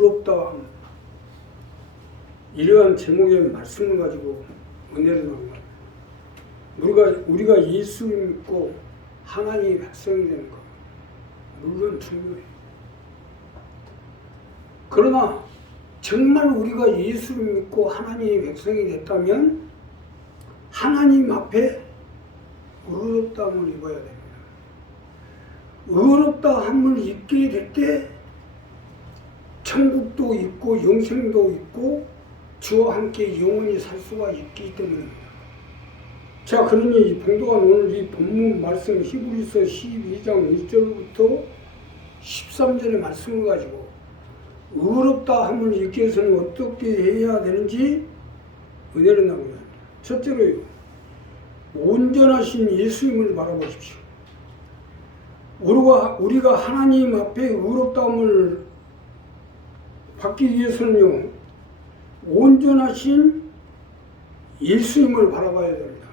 의롭다. 이러한 제목의 말씀을 가지고 은혜를 나누는 거예요. 우리가 예수를 믿고 하나님의 백성이 되는 것, 물론 중요해요. 그러나 정말 우리가 예수를 믿고 하나님의 백성이 됐다면 하나님 앞에 의롭다함을 입어야 됩니다. 의롭다함을 입게 될 때 천국도 있고 영생도 있고 주와 함께 영원히 살 수가 있기 때문입니다. 자, 그러니 봉도가 오늘 이 본문 말씀 히브리서 12장 1절부터 13절의 말씀을 가지고 의롭다함을 입기 위해서는 어떻게 해야 되는지 은혜를 나누어야 합니다. 첫째로요, 온전하신 예수님을 바라보십시오. 우리가 하나님 앞에 의롭다함을 받기 위해서는요, 온전하신 예수님을 바라봐야 됩니다.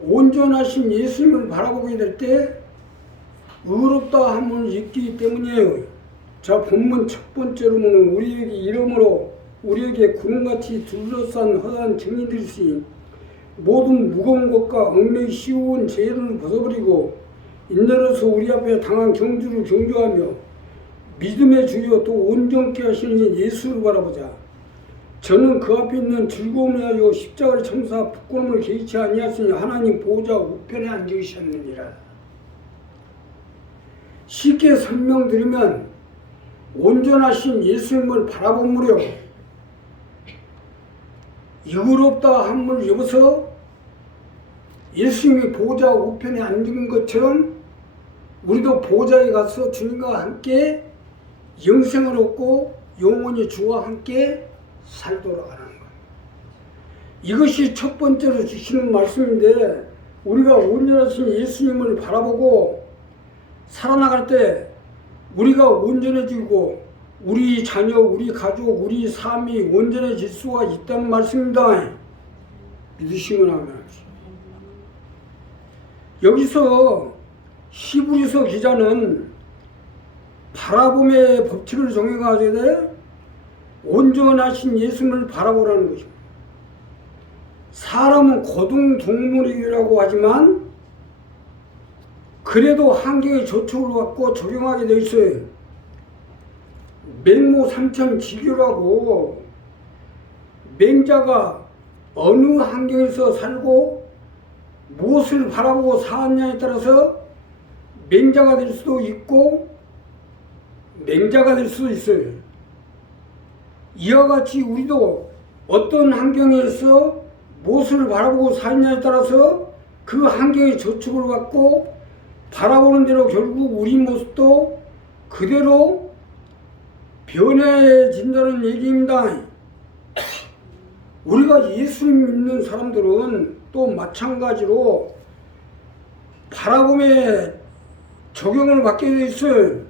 온전하신 예수님을 바라보게 될 때 의롭다함을 입기 때문이에요. 자, 본문 첫 번째로는 우리에게 이름으로 우리에게 구름같이 둘러싼 허다한 증인들이시 모든 무거운 것과 얽매이 쉬운 죄를 벗어버리고 인내로서 우리 앞에 당한 경주를 경주하며 믿음의 주여 또 온전케 하시는 예수를 바라보자. 저는 그 앞에 있는 즐거움을 하여 십자가를 청사 부끄러움을 개의치 아니하시니 하나님 보호자 우편에 앉으셨느니라. 쉽게 설명드리면 온전하신 예수님을 바라보므로 의롭다함을 입어서 예수님이 보호자 우편에 앉은 것처럼 우리도 보호자에 가서 주님과 함께 영생을 얻고 영원히 주와 함께 살도록 하는 것. 이것이 첫 번째로 주시는 말씀인데, 우리가 온전하신 예수님을 바라보고 살아나갈 때 우리가 온전해지고 우리 자녀, 우리 가족, 우리 삶이 온전해질 수가 있다는 말씀입니다. 믿으시면 아멘. 여기서 히브리서 기자는 바라봄의 법칙을 정해가지고 온전하신 예수님을 바라보라는 것입니다. 사람은 고등동물이라고 하지만 그래도 환경의 조촉을 받고 적용하게 되어 있어요. 맹모 삼천지교라고 맹자가 어느 환경에서 살고 무엇을 바라보고 사느냐에 따라서 맹자가 될 수도 있고 맹자가 될 수도 있어요. 이와 같이 우리도 어떤 환경에서 무엇을 바라보고 사느냐에 따라서 그 환경의 저축을 받고 바라보는 대로 결국 우리 모습도 그대로 변해진다는 얘기입니다. 우리가 예수님 믿는 사람들은 또 마찬가지로 바라봄에 적용을 받게 되어 있어요.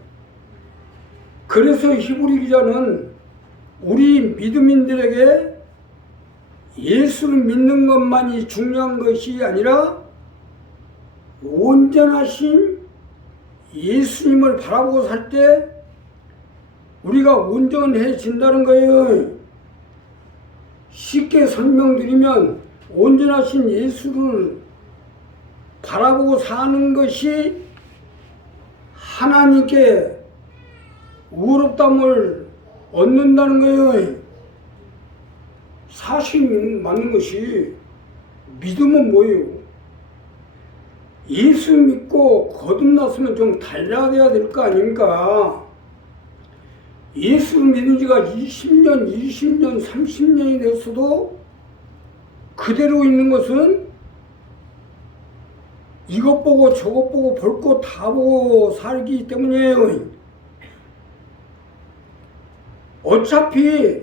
그래서 히브리 기자는 우리 믿음인들에게 예수를 믿는 것만이 중요한 것이 아니라 온전하신 예수님을 바라보고 살 때 우리가 온전해진다는 거예요. 쉽게 설명드리면 온전하신 예수를 바라보고 사는 것이 하나님께 의롭다함을 얻는다는 거예요. 사실 맞는 것이 믿음은 뭐예요? 예수 믿고 거듭났으면 좀 달라져야 될 거 아닙니까? 예수를 믿은 지가 20년, 20년, 30년이 됐어도 그대로 있는 것은 이것 보고 저것 보고 볼 것 다 보고 살기 때문이에요. 어차피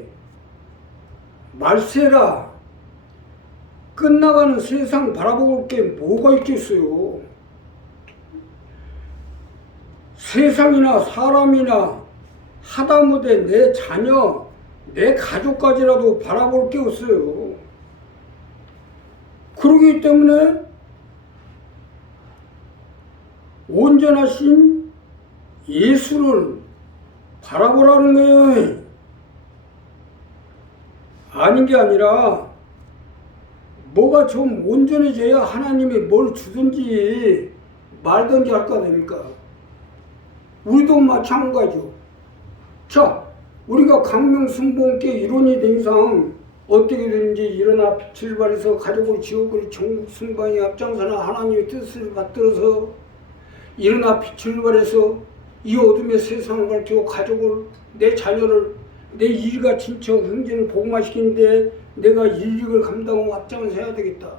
말세라 끝나가는 세상 바라볼 게 뭐가 있겠어요. 세상이나 사람이나 하다못해 내 자녀, 내 가족까지라도 바라볼 게 없어요. 그러기 때문에 온전하신 예수를 바라보라는 거예요. 아닌 게 아니라 뭐가 좀 온전해져야 하나님이 뭘 주든지 말든지 할 거 아닙니까? 우리도 마찬가지죠. 자, 우리가 강명순복음께 일원이 된 이상 어떻게든지 일어나 빛을 발해서 가족을 지옥을 전국 승방에 앞장서나 하나님의 뜻을 받들어서 일어나 빛을 발해서 이 어둠의 세상을 밝히고 가족을, 내 자녀를, 내 일가 친척 형제를 복음화시키는데 내가 일력을 감당하고 앞장서야 되겠다.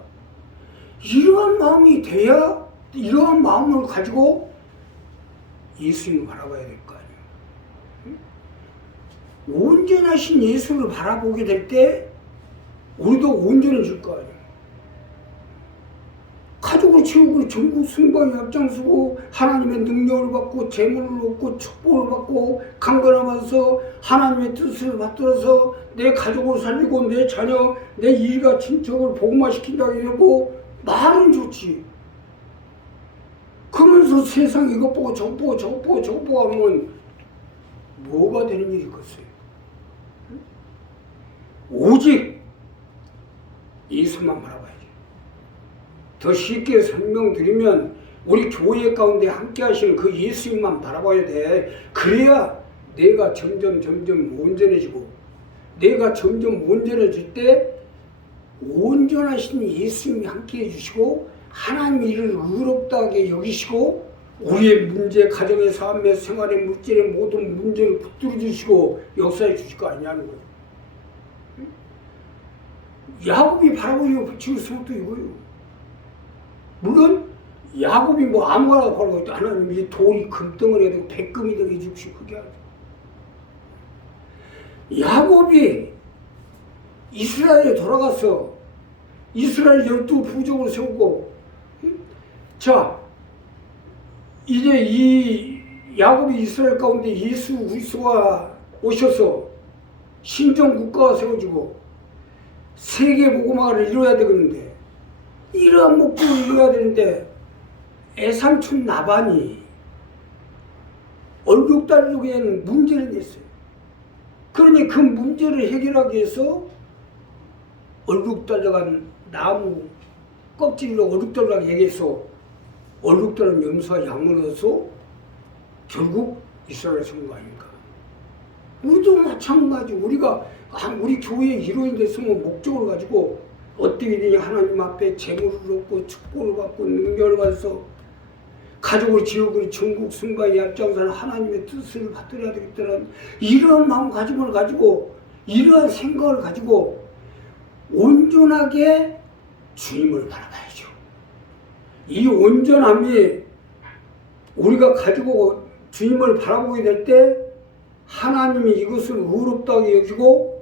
이러한 마음이 돼야, 이러한 마음을 가지고 예수님을 바라봐야 될 거 아니에요. 온전하신 예수를 바라보게 될 때 우리도 온전해질 거 아니에요. 가족을 채우고 전국 승방에 앞장서고 하나님의 능력을 받고 재물을 얻고 축복을 받고 강건하면서 하나님의 뜻을 받들어서 내 가족을 살리고 내 자녀, 내 일가 친척을 복음화시킨다고 이러고 말은 좋지. 그러면서 세상 이것 보고 저것 보고 저것 보고 저것 보고 하면 뭐가 되는 일이겠어요? 오직 예수만 바라봐야지. 더 쉽게 설명드리면 우리 교회 가운데 함께 하시는 그 예수님만 바라봐야 돼. 그래야 내가 점점 온전해지고 내가 점점 온전해질 때 온전하신 예수님이 함께 해주시고 하나님 이를 의롭다하게 여기시고 우리의 문제, 가정의 삶의 생활의 물질의 모든 문제를 붙들어 주시고 역사해 주실 거 아니냐는 거예요. 야곱이 바라보고 붙이고 있으면 또 이거예요. 물론 야곱이 뭐 아무거나 바라보고 있다. 하나님 이 돌이 금덩어리가 되고 백금이 되게 해주시고 그게 아니에요. 야곱이 이스라엘에 돌아가서 이스라엘 12부족을 세우고 자 이제 이 야곱이 이스라엘 가운데 예수 그리스도가 오셔서 신정 국가가 세워지고 세계 복음화를 이루어야 되겠는데 이러한 목표를 이루어야 되는데 애삼촌 나반이 얼룩달룩에는 문제를 냈어요. 그러니 그 문제를 해결하기 위해서 얼룩달룩한 나무 껍질로 얼룩달룩하게 얘기해서 얼룩달룩한 염소와 양을 얻어서 결국 이스라엘에 세운 거 아닙니까? 우리도 마찬가지. 우리 교회의 일원이 됐으면 목적을 가지고 어떻게든 하나님 앞에 재물을 얻고 축복을 받고 능력을 받아서 가족을 지옥을 전국 승가에 앞장서는 하나님의 뜻을 받들어야 되겠다는 이러한 마음가짐을 가지고 이러한 생각을 가지고 온전하게 주님을 바라봐야죠. 이 온전함이 우리가 가지고 주님을 바라보게 될 때 하나님이 이것을 의롭다고 여기고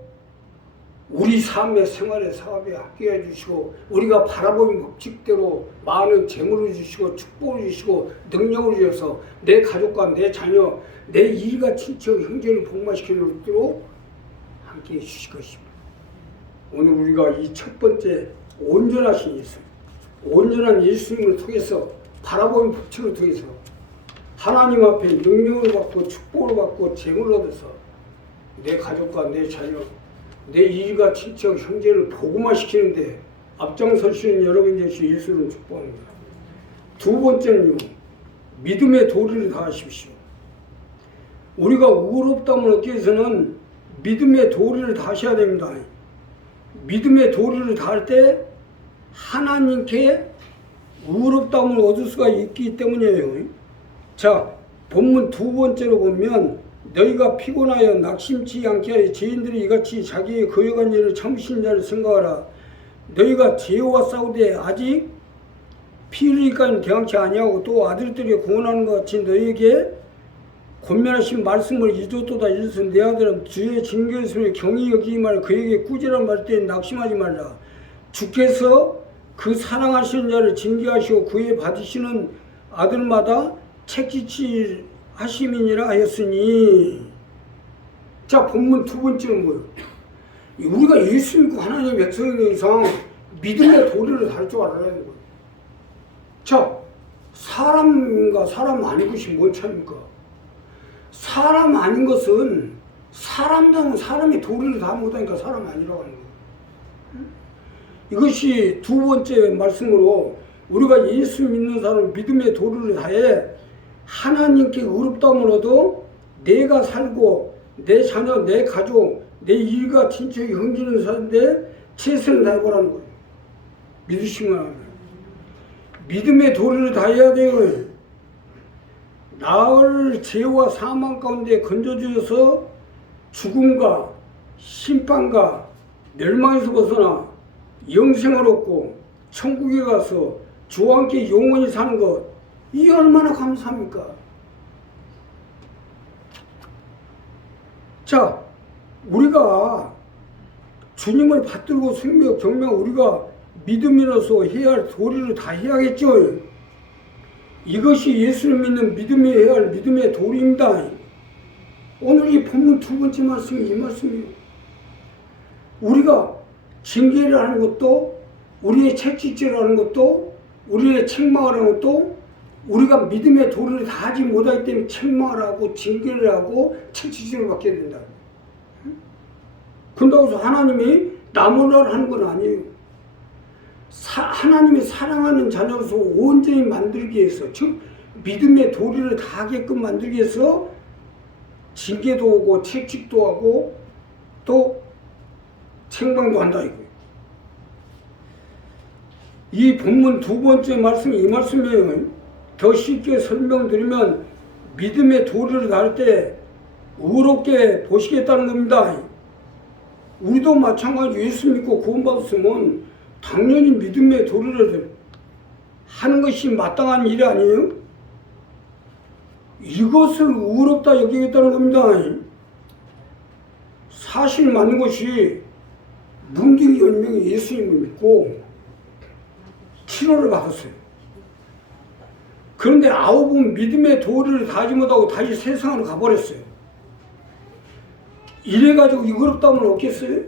우리 삶의 생활의 사업에 합격해 주시고 우리가 바라보는 법칙대로 많은 재물을 주시고 축복을 주시고 능력을 주셔서 내 가족과 내 자녀, 내 일가 친척 형제를 복음화시키는 것으로 함께해 주실 것입니다. 오늘 우리가 이 첫 번째 온전하신 예수, 온전한 예수님을 통해서 바라보는 법칙을 통해서 하나님 앞에 능력을 받고 축복을 받고 재물을 얻어서 내 가족과 내 자녀, 내 일가 친척 형제를 복음화시키는데 앞장서시는 여러분 되시 예수를 축복합니다. 두 번째는요, 믿음의 도리를 다하십시오. 우리가 의롭다함을 얻기 위해서는 믿음의 도리를 다하셔야 됩니다. 믿음의 도리를 다할 때 하나님께 의롭다함을 얻을 수가 있기 때문이에요. 자, 본문 두 번째로 보면 너희가 피곤하여 낙심치 않게 하여 죄인들이 이같이 자기의 거역한 일을 참으신 자를 생각하라. 너희가 죄와 싸우되 아직 피 흘리기까지는 대항치 아니하고 또 아들들에게 구원하는 것 같이 너희에게 권면하신 말씀을 잊었도다. 이르서 내 아들은 주의 징계였으며 경히 여기기 말라. 그에게 꾸지람 할 때 낙심하지 말라. 주께서 그 사랑하시는 자를 징계하시고 그에 받으시는 아들마다 책지치 하심이니라 하였으니. 자, 본문 두 번째는 뭐예요? 우리가 예수 믿고 하나님의 백성인 이상 믿음의 도리를 할 줄 알아야 되는 거예요. 자, 사람인가 사람 아닌 것이 뭔 차입니까? 사람 아닌 것은 사람다운 사람이 도리를 다 못하니까 사람 아니라고 하는 거예요. 이것이 두 번째 말씀으로 우리가 예수 믿는 사람 믿음의 도리를 다해 하나님께 의롭다함을 얻어 내가 살고 내 자녀, 내 가족, 내 일가 친척이 흥기는 사람인데 최선을 다해보라는 거예요. 믿으시면 합니다. 믿음의 도리를 다해야 돼요. 나를 죄와 사망 가운데 건져주셔서 죽음과 심판과 멸망에서 벗어나 영생을 얻고 천국에 가서 주와 함께 영원히 사는 것, 이게 얼마나 감사합니까? 자, 우리가 주님을 받들고 생명, 경명, 우리가 믿음이라서 해야 할 도리를 다 해야겠죠. 이것이 예수를 믿는 믿음이 해야 할 믿음의 도리입니다. 오늘 이 본문 두 번째 말씀이 이 말씀이에요. 우리가 징계를 하는 것도, 우리의 채찍질을 하는 것도, 우리의 책망을 하는 것도, 우리가 믿음의 도리를 다 하지 못하기 때문에 책망을 하고 징계를 하고 채찍질을 받게 된다. 그런다고 해서 하나님이 나몰라를 하는 건 아니에요. 하나님이 사랑하는 자녀로서 온전히 만들기 위해서, 즉 믿음의 도리를 다 하게끔 만들기 위해서 징계도 오고 채찍도 하고 또 책망도 한다 이거예요. 이 본문 두 번째 말씀이 이 말씀이에요. 더 쉽게 설명드리면 믿음의 도리를 다할 때 의롭게 보시겠다는 겁니다. 우리도 마찬가지 예수 믿고 구원받았으면 당연히 믿음의 도리를 하는 것이 마땅한 일이 아니에요? 이것을 의롭다 여기겠다는 겁니다. 사실 맞는 것이 문둥이 10명이 예수님을 믿고 치료를 받았어요. 그런데 9은 믿음의 도리를 다하지 못하고 다시 세상으로 가버렸어요. 이래가지고 의롭다함을 얻겠어요?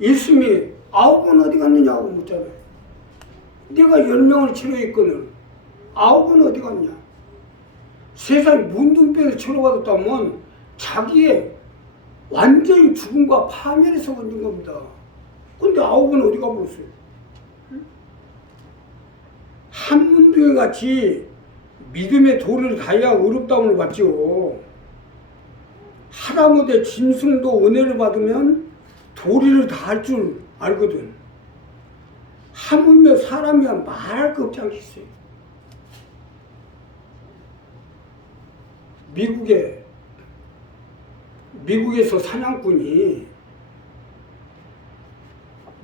예수님이 9은 어디 갔느냐고 묻잖아요. 내가 10명을 치료했거든. 9은 어디 갔냐? 세상에 문둥병에서 치료받았다면 자기의 완전히 죽음과 파멸에서 건진 겁니다. 근데 9은 어디 가버렸어요? 한 문둥이 같이 믿음의 도리를 다해야 의롭다함을 받죠. 하다못해 짐승도 은혜를 받으면 도리를 다 할 줄 알거든. 하물며 사람이야 말할 것 없지 않겠어요? 미국에서 사냥꾼이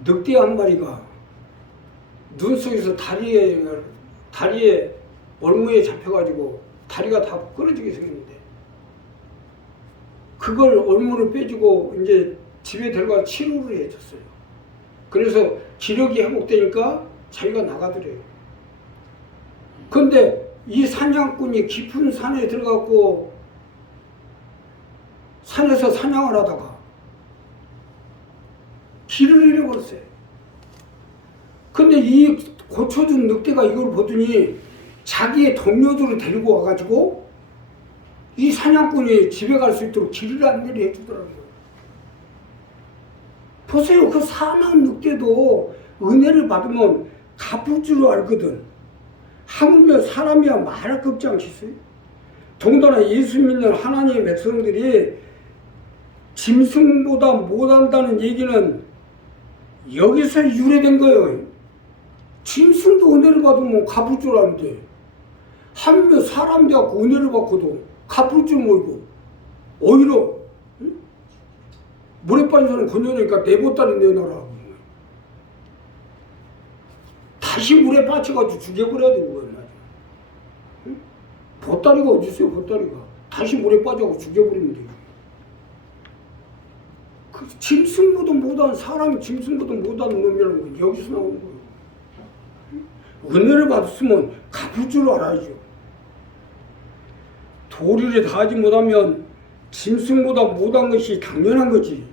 늑대 한 마리가 눈 속에서 다리에 얼무에 잡혀가지고 다리가 다 끊어지게 생겼는데 그걸 얼무를 빼주고 이제 집에 데려가 치료를 해줬어요. 그래서 기력이 회복되니까 자기가 나가더래요. 그런데 이 사냥꾼이 깊은 산에 들어갔고 산에서 사냥을 하다가 길을 잃어버렸어요. 근데 이 고쳐준 늑대가 이걸 보더니 자기의 동료들을 데리고 와가지고 이 사냥꾼이 집에 갈 수 있도록 길을 안내를 해주더라고요. 보세요. 그 사나운 늑대도 은혜를 받으면 갚을 줄 알거든. 하물며 사람이야 말할 것 없지 않겠어요? 더군다나 예수 믿는 하나님의 백성들이 짐승보다 못한다는 얘기는 여기서 유래된 거예요. 짐승도 은혜를 받으면 갚을 줄 아는데 하물며 사람 되었고 은혜를 받고도 갚을 줄 모르고 오히려 물에 빠진 사람 건져내니까 내 보따리 내놔라. 다시 물에 빠져가지고 죽여버려야 되는 거예요. 보따리가 어디 있어요? 보따리가 다시 물에 빠져가지고 죽여버리면 돼요. 그 짐승보다 못한 사람이 짐승보다 못한 놈이라는 건 여기서 나오는 거예요. 은혜를 받았으면 갚을 줄 알아야죠. 도리를 다하지 못하면 짐승보다 못한 것이 당연한 거지.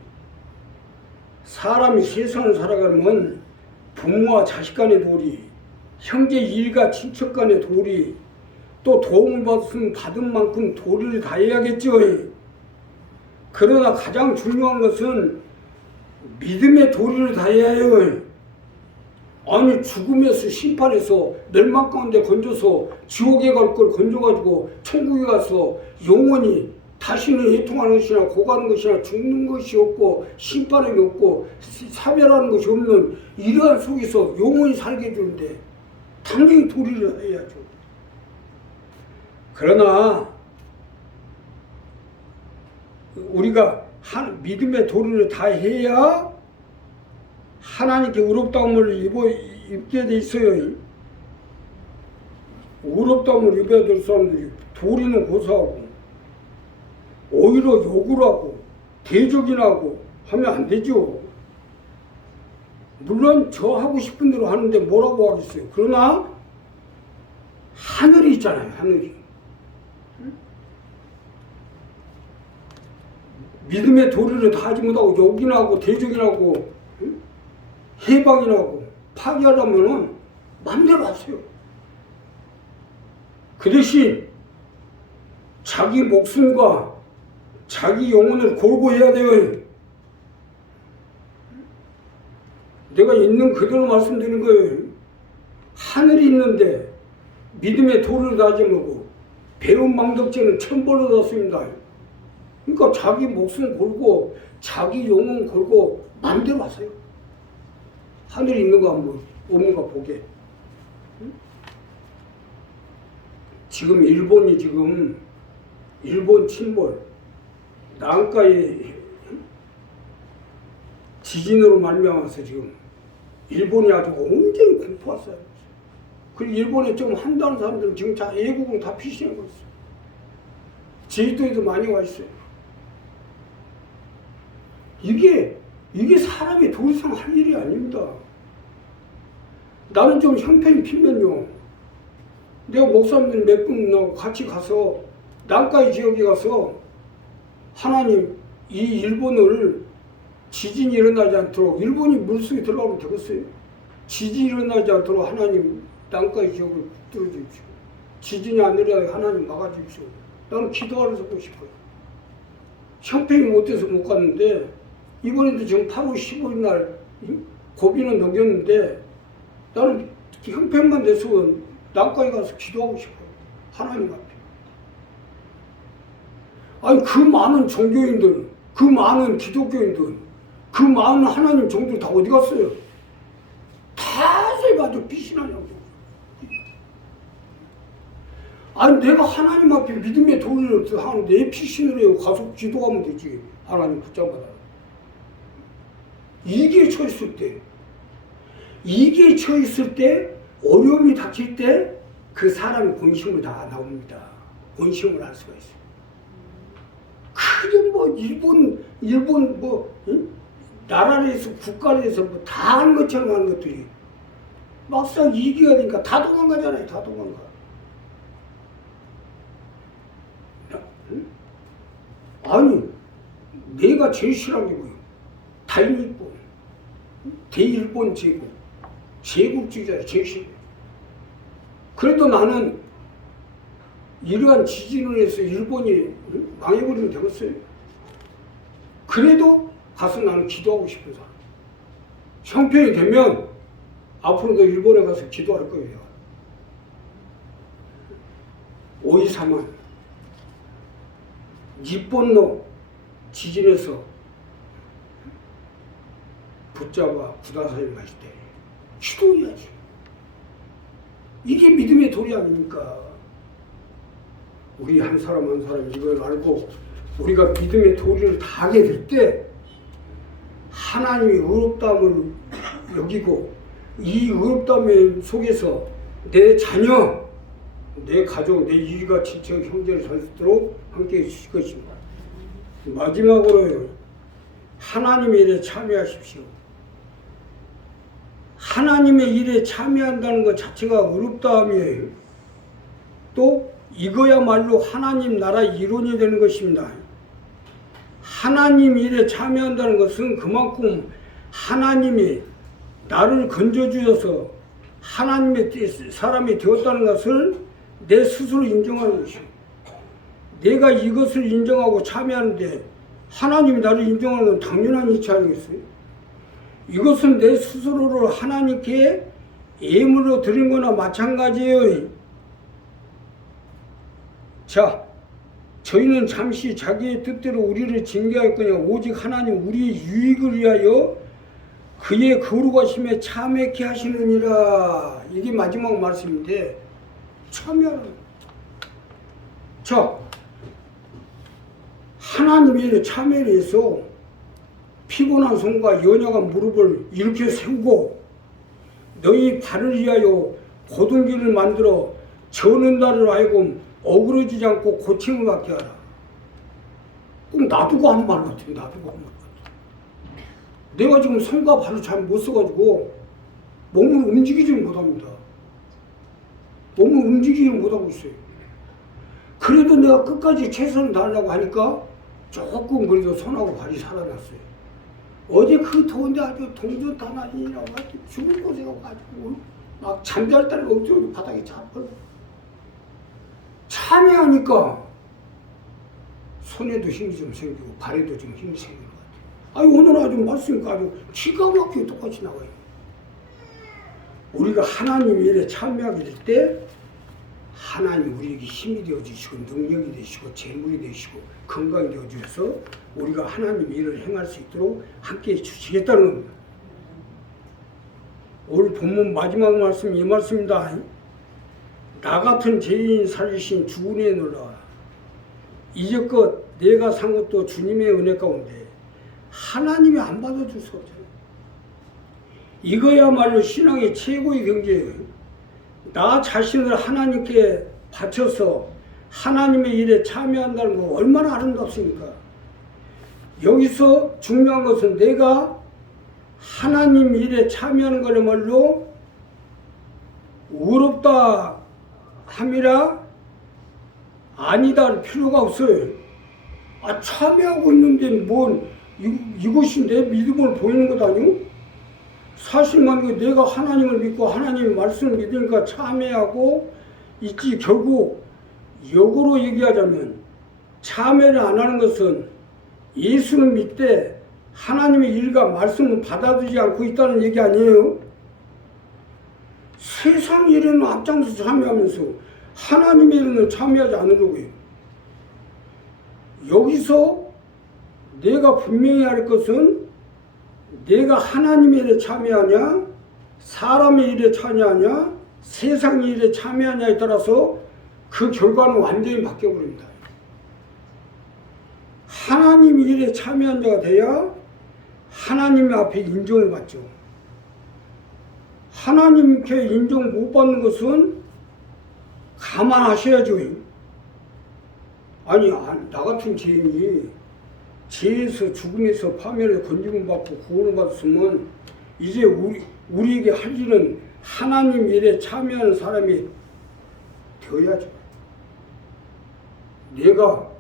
사람이 세상을 살아가면 부모와 자식 간의 도리, 형제 일가 친척 간의 도리, 또 도움을 받으면 받은 만큼 도리를 다해야겠죠. 그러나 가장 중요한 것은 믿음의 도리를 다해야 해요. 아니 죽음에서 심판해서 멸망 가운데 건져서 지옥에 갈 걸 건져가지고 천국에 가서 영원히 다시는 애통하는 것이나 고가는 것이나 죽는 것이 없고 심판이 없고 사별하는 것이 없는 이러한 속에서 영원히 살게 해주는데 당연히 도리를 해야죠. 그러나 우리가 믿음의 도리를 다 해야 하나님께 의롭다함을 입게 돼 있어요. 의롭다함을 입어야 될 사람들이 도리는 고사하고 오히려 욕을 하고 대적이나고 하면 안 되죠. 물론 저 하고 싶은 대로 하는데 뭐라고 하겠어요. 그러나 하늘이 있잖아요. 하늘이. 믿음의 도리를 다 하지 못하고 욕이나 하고 대적이나 하고 해방이나 하고 파괴하려면 마음대로 하세요. 그 대신 자기 목숨과 자기 영혼을 걸고 해야 돼요. 내가 있는 그대로 말씀드리는 거예요. 하늘이 있는데 믿음의 도리를 다하지 말고 배운 망덕죄는 천벌을 얻었습니다. 그러니까 자기 목숨 걸고 자기 영혼 걸고 마음대로 하세요. 하늘이 있는 거 한번 없는가 보게. 지금 일본이 일본 침몰 난카의 지진으로 말미암아서 지금 일본이 아주 온전히 공포했어요. 그리고 일본에 좀 한다는 사람들은 지금 다 애국으로 다 피신하고 있어요. 제주도에도 많이 와 있어요. 이게 사람이 더 이상 할 일이 아닙니다. 나는 좀 형편이 피면요. 내가 목사님들 몇 분하고 같이 가서 난카이 지역에 가서 하나님 이 일본을 지진이 일어나지 않도록 일본이 물속에 들어가면 되겠어요. 지진이 일어나지 않도록 하나님 난카이 지역을 뚫어주십시오. 지진이 안 일어나게 하나님 막아주십시오. 나는 기도하면서 보고 싶어요. 형편이 못돼서 못 갔는데 이번에도 지금 8월 15일 날 고비는 넘겼는데 나는 형편만 돼서 난카에 가서 기도하고 싶어요. 하나님 앞에. 아니 그 많은 종교인들, 그 많은 기독교인들, 그 많은 하나님 종들 다 어디 갔어요? 다들 가지고 피신하냐고. 아니 내가 하나님 앞에 믿음의 도리를 하는데 내 피신을 해요. 가서 기도하면 되지. 하나님 붙잡아라. 이게 처했을 때 어려움이 닥칠 때 그 사람의 본심을 다 나옵니다. 본심을 알 수가 있어요. 그게 뭐 일본 뭐 나라에서 국가에서 뭐 다 하는 것처럼 하는 것들이 막상 이겨야 되니까 다 도망가잖아요. 다 도망가. 아니 내가 제일 싫어하는 게 뭐예요? 다일본, 대일본 제국, 제국주의자가 제일 싫어요. 그래도 나는 이러한 지진을 해서 일본이 망해버리면 되겠어요? 그래도 가서 나는 기도하고 싶은 사람. 형편이 되면 앞으로도 일본에 가서 기도할 거예요. 5.23은 일본로 지진에서 붙잡아 구다사에 마실 때 기도해야지. 이게 믿음의 도리 아닙니까? 우리 한 사람 한 사람 이걸 알고 우리가 믿음의 도리를 다하게 될 때 하나님이 의롭다함을 여기고 이 의롭다함 속에서 내 자녀, 내 가족, 내 이가 친척, 형제를 살 수 있도록 함께 해주실 것입니다. 마지막으로요. 하나님의 일에 참여하십시오. 하나님의 일에 참여한다는 것 자체가 의롭다함이에요. 또 이거야말로 하나님 나라 이론이 되는 것입니다. 하나님 일에 참여한다는 것은 그만큼 하나님이 나를 건져주셔서 하나님의 사람이 되었다는 것을 내 스스로 인정하는 것이요. 내가 이것을 인정하고 참여하는데 하나님이 나를 인정하는 건 당연한 이치 아니겠어요? 이것은 내 스스로를 하나님께 예물로 드린 거나 마찬가지예요. 자, 저희는 잠시 자기의 뜻대로 우리를 징계할 거냐 오직 하나님 우리의 유익을 위하여 그의 거룩하심에 참여케 하시느니라. 이게 마지막 말씀인데 참여하는. 자, 하나님의 참여를 해서 피곤한 손과 연약한 무릎을 이렇게 세우고 너희 발을 위하여 곧은 길을 만들어 저는 나를 하여금 어그러지지 않고 고침을 받게 하라. 꼭 놔두고 한 말 같아요. 놔두고 한 말 같아요. 내가 지금 손과 발을 잘 못 써가지고 몸을 움직이지를 못합니다. 몸을 움직이지 못하고 있어요. 그래도 내가 끝까지 최선을 다하려고 하니까 조금 그래도 손하고 발이 살아났어요. 어제 그 더운데 아주 동전다나니라고 하여튼 죽을 곳에 가가지고 막 잠잘 데가 없죠. 바닥에 자빠져. 참여하니까 손에도 힘이 좀 생기고 발에도 좀 힘이 생기는 것 같아요. 아니 오늘 아주 말씀이 아주 기가 막히게 똑같이 나와요. 우리가 하나님 일에 참여하게 될 때 하나님 우리에게 힘이 되어주시고 능력이 되시고 재물이 되시고 건강이 되어주셔서 우리가 하나님 일을 행할 수 있도록 함께 해주시겠다는 겁니다. 오늘 본문 마지막 말씀 이 말씀입니다. 나 같은 죄인 살리신 주 은혜에 놀라라. 이제껏 내가 산 것도 주님의 은혜 가운데 하나님이 안 받아줄 수 없잖아요. 이거야말로 신앙의 최고의 경지예요. 나 자신을 하나님께 바쳐서 하나님의 일에 참여한다는 거 얼마나 아름답습니까? 여기서 중요한 것은 내가 하나님 일에 참여하는 거야말로 의롭다 함이라 아니다 할 필요가 없어요. 아, 참여하고 있는데 뭔 이것이 내 믿음을 보이는 것 아니오? 사실만 내가 하나님을 믿고 하나님의 말씀을 믿으니까 참여하고 있지. 결국 역으로 얘기하자면 참여를 안 하는 것은 예수를 믿되 하나님의 일과 말씀을 받아들이지 않고 있다는 얘기 아니에요. 세상 일에는 앞장서 참여하면서 하나님의 일에는 참여하지 않으려고 해요. 여기서 내가 분명히 할 것은 내가 하나님의 일에 참여하냐, 사람의 일에 참여하냐, 세상의 일에 참여하냐에 따라서 그 결과는 완전히 바뀌어버립니다. 하나님의 일에 참여한 자가 돼야 하나님 앞에 인정을 받죠. 하나님께 인정 못 받는 것은 감안하셔야죠. 아니, 나 같은 죄인이 죄에서 죽음에서 파멸을 건짐을 받고 구원을 받았으면 이제 우리에게 할 일은 하나님 일에 참여하는 사람이 되어야죠. 내가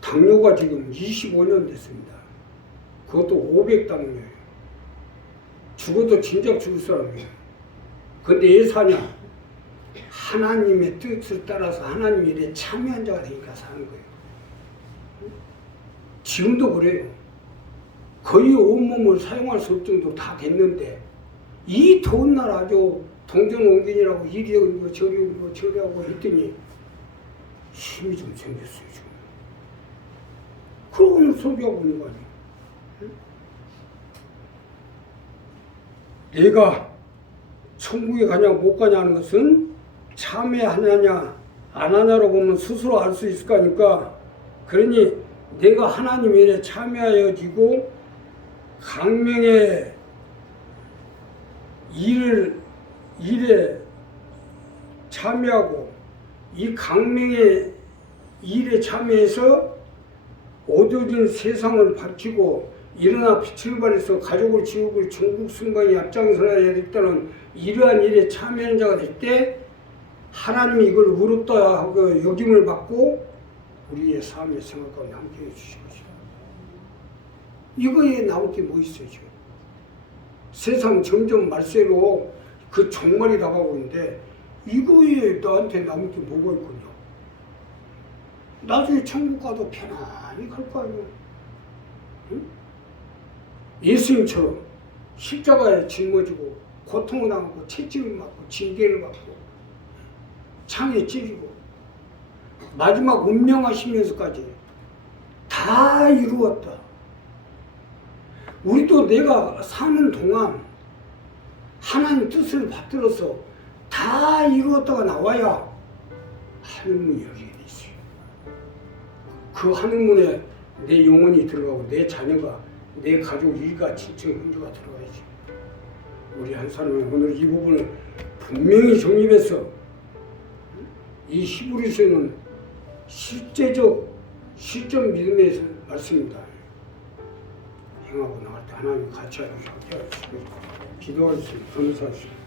당뇨가 지금 25년 됐습니다. 그것도 500당뇨예요. 죽어도 진작 죽을 사람이에요. 근데 왜 사냐? 하나님의 뜻을 따라서 하나님 일에 참여한 자가 되니까 사는 거예요. 지금도 그래요. 거의 온몸을 사용할 수 없을 정도로 다 됐는데 이 더운 날 아주 동전옹긴이라고 이리 오고 저리 오고 저리 하고 했더니 힘이 좀 생겼어요. 지금. 그러고 오늘 설교하고 있는 거 아니에요. 내가 천국에 가냐 못 가냐 하는 것은 참여하느냐 안 하냐로 보면 스스로 알 수 있을 거니까, 그러니 내가 하나님 일에 참여하여지고 강명의 일에 참여하고 이 강명의 일에 참여해서 어두워진 세상을 밝히고 일어나 빛을 발해서 가족을 지우고 전국 승방에 앞장서야 되겠다는 이러한 일에 참여하는 자가 될 때 하나님이 이걸 의롭다 하고 여김을 받고 우리의 삶의 생활 가운데 함께 해주실 것이다. 이거에 나올 게 뭐 있어요 지금. 세상 점점 말세로 그 종말이 다가오고 있는데 이거에 나한테 남은 게 뭐가 있거냐. 나중에 천국 가도 편안히 갈 거 아니야. 응? 예수님처럼 십자가에 짊어지고 고통을 당하고 채찍을 맞고 징계를 받고 창에 찌르고 마지막 운명하시면서까지 다 이루었다. 우리도 내가 사는 동안 하나님 뜻을 받들어서 다 이루었다가 나와야 하늘문이 열리게 돼 있어요. 그 하늘문에 내 영혼이 들어가고 내 자녀가, 내 가족, 일가, 친척, 형제가 들어가야지. 우리 한 사람은 오늘 이 부분을 분명히 정립해서 이 히브리서는 실제적 실전 믿음의 말씀입니다. 행하고 나갈 때 하나님 같이 하시고 기도하겠습니다. 감사하십니다.